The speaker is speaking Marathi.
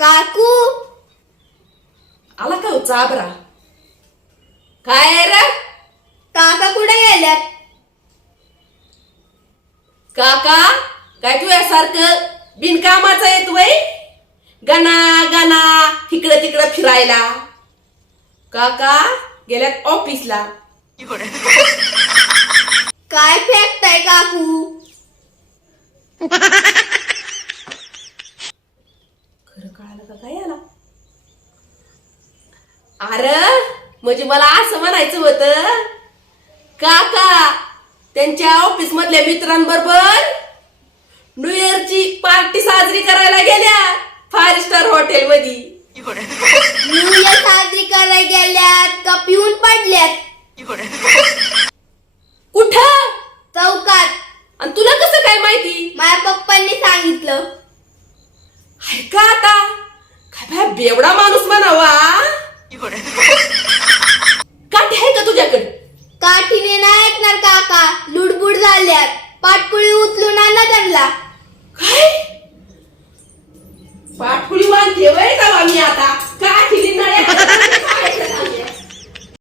काकू आला का हो चाबरा? काय रे काका कुठे गेल्यात? काका? काय तू यासारखं बिनकामाचं येत वय गणा गणा तिकडं तिकडं फिरायला? काका गेल्यात ऑफिसला. काय फेकताय काकू? खरं कळालं का काय याला? अरे म्हणजे मला असं म्हणायचं होतं, काका त्यांच्या ऑफिस मधल्या मित्रांबरोबर न्यू इयरची पार्टी साजरी करायला गेल्या 5 स्टार हॉटेल मध्ये. न्यू इयर साजरी करायला गेल्यात का पिऊन पडल्यात? कुठं? चौकात. आणि तुला कसं काय माहिती? माझ्या पप्पांनी सांगितलं. हाय का आता काय बाय बेवडा माणूस म्हणावा. काठी आहे का तुझ्याकडे? काठीने नाही ऐकणार काका, लुडबुड झाल्यात. पाटकुळी उचलून आणला त्यांना. काय पाठकुळी बांधते वय का मी आता? काठी नळ्या